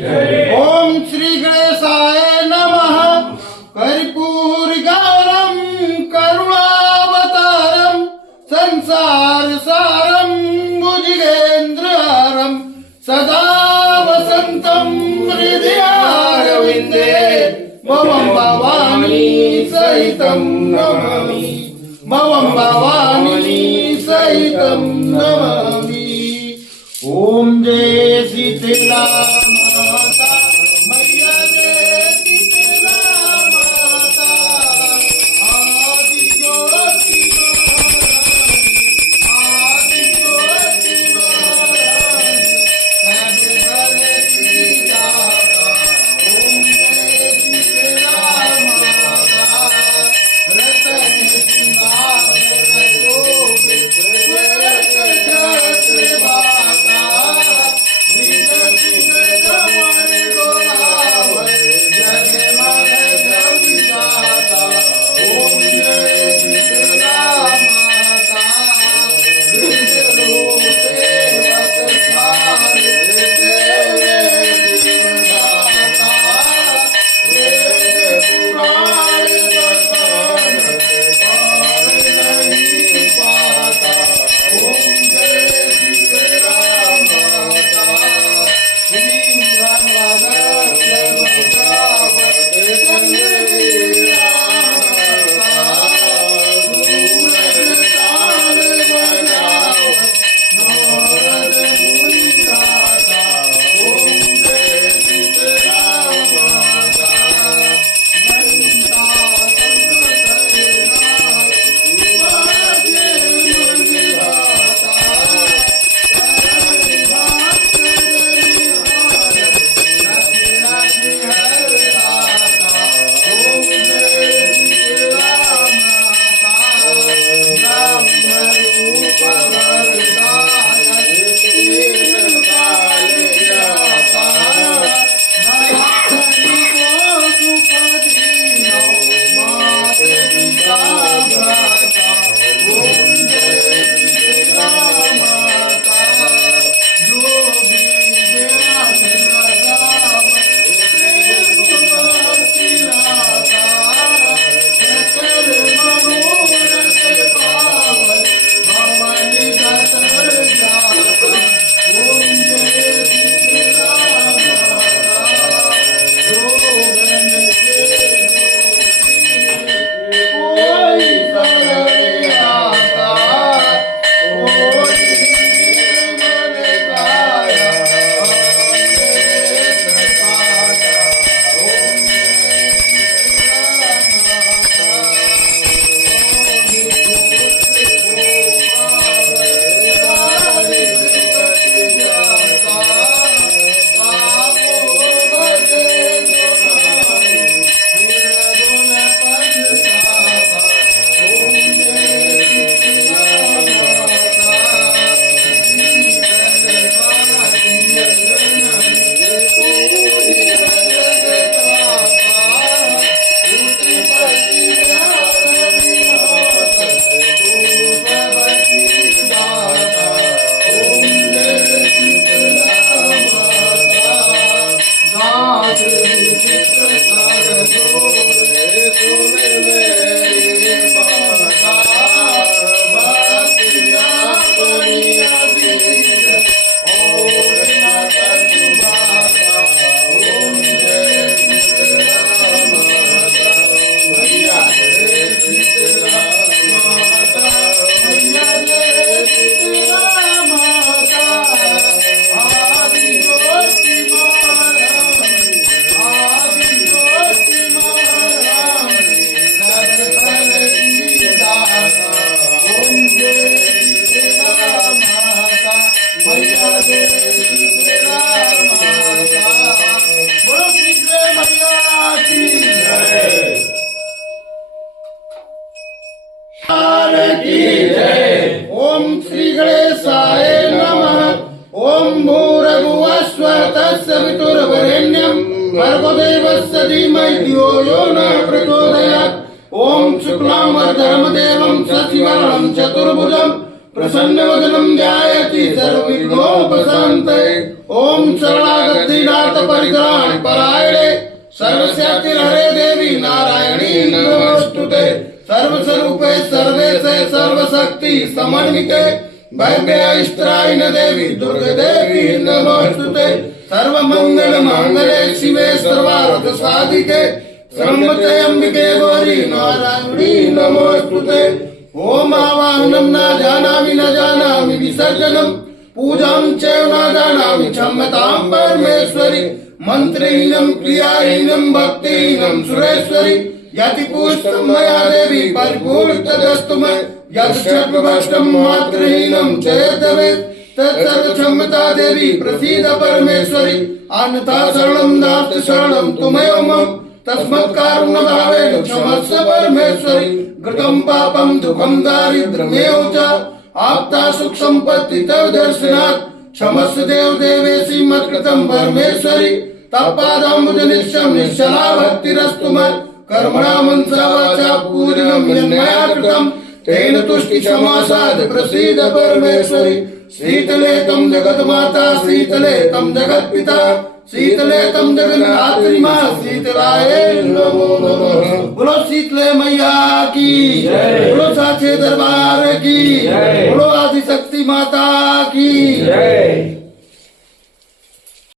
ओम श्री गणेशाय नमः। कर्पूरगौरं करुणावतारं संसार सारं भुजगेन्द्रहारं सदा वसन्तं हृदयारविन्दे भवं भवानी सहितं नमामि। भवं भवानी सहितं नमामि। ओम जय शीतला माता मैया जय शीतला माता। आदि ज्योति आदि ज्योति सर्वश्री जाता। ओम जय शीतला माता रतन सिंहासन शोभित श्वेत छत्र बाता। ओम श्री गणेशाय नमः। ओम भूर्भुवस्सवितुर्वरेण्यं भर्गो देवस्य धीमहि धियो यो नः प्रचोदयात्। ओम शुक्लां वरदं देवं शशिवर्णं चतुर्भुजं प्रसन्नवदनं ध्यायति सर्वविघ्नोपशान्तये। ओम शरणागतिनाथ परित्राण परायणे सर्वस्यातिहरे देवी नारायणी नमोस्तुते। सर्वस्वरूपे सर्वेशे सर्वशक्ति समन्विते भव्यैश्त्रायण देवी दुर्गे देवी नमोस्तुते। सर्वमंगल मांगल्ये शिवे सर्वार्थ साधिके शरण्ये अंबिके गौरी नारायणी नमोस्तुते। ओम आवाहनं न जानामि विसर्जनं पूजां चैव न जानामि क्षम्यतां परमेश्वरि। मंत्रहीनं क्रियाहीनं भक्तिहीनं सुरेश्वरि। यति पुष्टं मया देवी परिपूर्णतदस्तु मे। यच्छर्वभ्रष्टं मात्रहीनं च यद्भवेत् तत्सर्वक्षम्यता देवी प्रसीद परमेश्वरि। अन्यथा शरणं नास्ति शरणं त्वमेव मम तस्मत्कारुण्यभावेन क्षमस्व परमेश्वरि। कृतं पापं दुःखं दारिद्र्यमेव च आप्ता सुख संपत्ति तव दर्शनात् क्षमस्व देव देवेशि मत्कृतं परमेश्वरि। तत्पादाम्बुजनिश्चं निश्चला भक्तिरस्तु मे। कर्मणा मनसा वाचा पूर्णं यन्मया कृतं तेन तुष्टि क्षमासाद प्रसीद परमेश्वरि। शीतले तं जगन्माता शीतले तं जगत्पिता शीतले तं जगन्नात्री मां शीतलाय नमो नमः। बोलो शीतले मैया की बोलो साचे दरबार की बोलो आदिशक्ति माता की।